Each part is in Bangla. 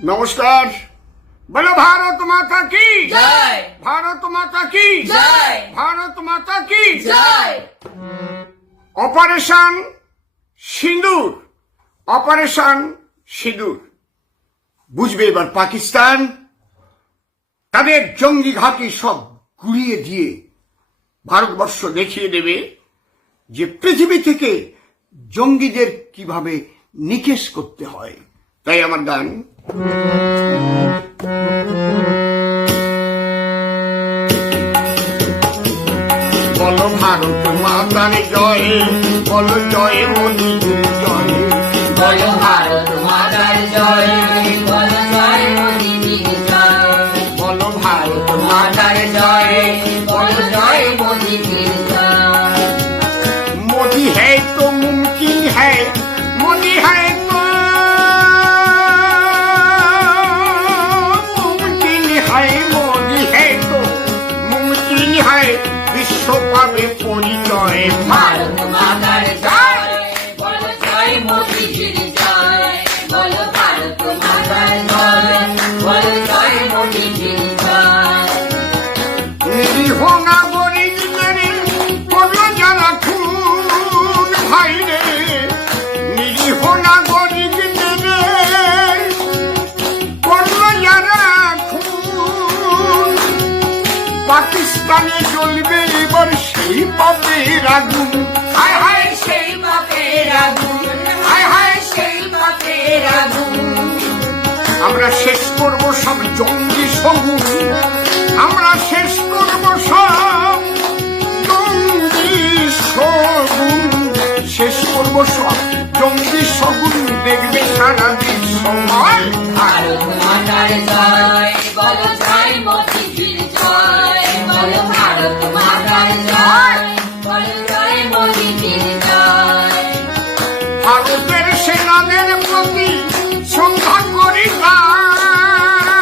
নমস্কার। বলো ভারত মাতা কি জয়, ভারত মাতা কি জয়, ভারত মাতা কি জয়। অপারেশন সিঁদুর, অপারেশন সিঁদুর। বুঝবে এবার পাকিস্তান তাদের জঙ্গি ঘাঁটি সব গুড়িয়ে দিয়ে ভারতবর্ষ দেখিয়ে দেবে যে পৃথিবী থেকে জঙ্গিদের কিভাবে নিকেশ করতে হয়। তাই আমার গান বলো ভারত মাতার জয়, বলো জয় মোদী জয়, বলো ভারত মাতার জয়, বলো জয় মোদিজির জয়। বলো ভারত মাতার জয়, বলো জয় মোদিজির জয়। मोदी है तो मुमकिन है, मोदी है तो मुमकिन है, मोदी है तो मुमकिन है, विश्व पावे परिचय। ভারত মাতার জয়, বলো জয় মোদিজির জয়। বলো ভারত মাতার জয়, বলো জয় মোদিজির জয়। নিরীহ নাগরিকদের করল যারা খুন, ভাই রে নিরীহ নাগরিকদের করল যারা খুন। পাকিস্তানে জ্বলবে এবার সেই পাপের আগুন, হায় হায় সেই পাপের আগুন, হায় হায় সেই পাপের আগুন। আমরা শেষ করব সব জঙ্গি সগুন, আমরা শেষ করব সব জঙ্গি সগুন, শেষ করব সব জঙ্গি সগুন, দেখবে সারা বিশ্বময়। ভারত মাতার জয়, বলো জয় মোদিজির জয়। বলো ভারত মাতার জয়, বলো জয় মোদিজির জয়। ভারতের সেনাদের প্রতি শ্রদ্ধা করি গান,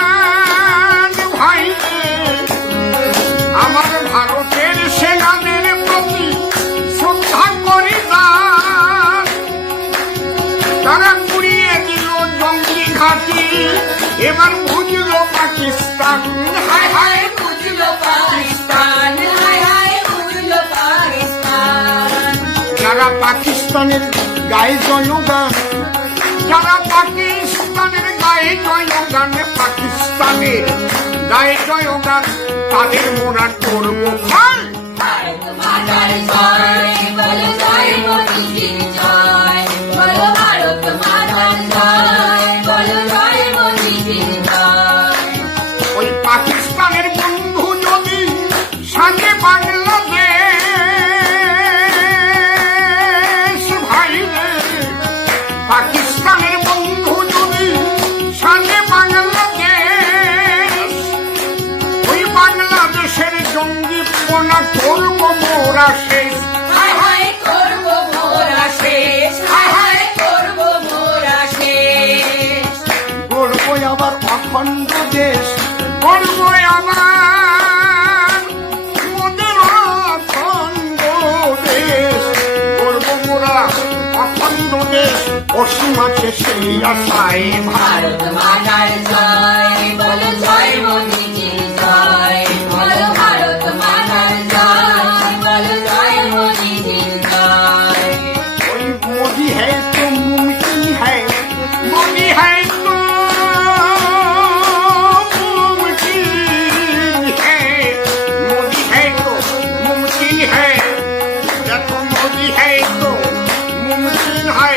ভাই রে। আমার ভারতের সেনাদের প্রতি শ্রদ্ধা করি গান। তারা কুড়িয়ে দিল জঙ্গি ঘাঁটি, এবার বুঝলো পাকিস্তান, হায় হায় বুঝলো পাকিস্তান, হায় হায় বুঝলো পাকিস্তান। যারা পাকিস্তানের গায়ে জয়গান, যারা পাকিস্তানের গায়ে জয়গান, পাকিস্তানের গায়ে জয়গান, তাদের মোরা করবো ভাল। ভারত মাতার জয়, বলো জয় মোদিজির জয়। বলো ভারত মাতার জয়, বলো জয় মোদিজির জয়। ওই পাকিস্তানের বন্ধু যদি সাথে বাংলাদেশ, ভাই রে পাকিস্তানের বন্ধু যদি সাথে বাংলাদেশ, ওই বাংলাদেশের জঙ্গি পোনা করবো মোরা শেষ, হায় হায় করবো মোরা শেষ, হায় হায় করবো মোরা শেষ। গড়বো আবার অখণ্ড দেশ, গড়বো আবার মোদের অখণ্ড দেশ, গড়বো মোরা অখণ্ড দেশ, অসীম আছে সেই আশায়। ভারত মাতার জয়, বলো জয় মোদিজির জয়। বলো ভারত মাতার জয়, বলো জয় মোদিজির জয়। कोई मोदी है तो मुमकिन है, मोदी है तो मुमकिन है, मोदी है तो मुमकिन है, देखो मोदी है तो मुमकिन है,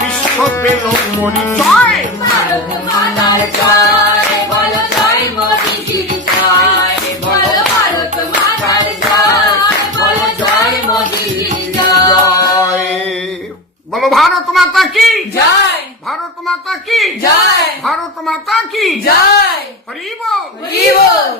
विश्व पेलो परिचय। ভারত মাতার জয়, বলো জয় মোদিজির জয়। বলো ভারত মাতার জয়, বলো জয় মোদিজির জয়। বলো ভারত মাতা কি জয়, ভারত মাতা কি জয়, ভারত মাতা কি জয়। হরি বল। হরি বল।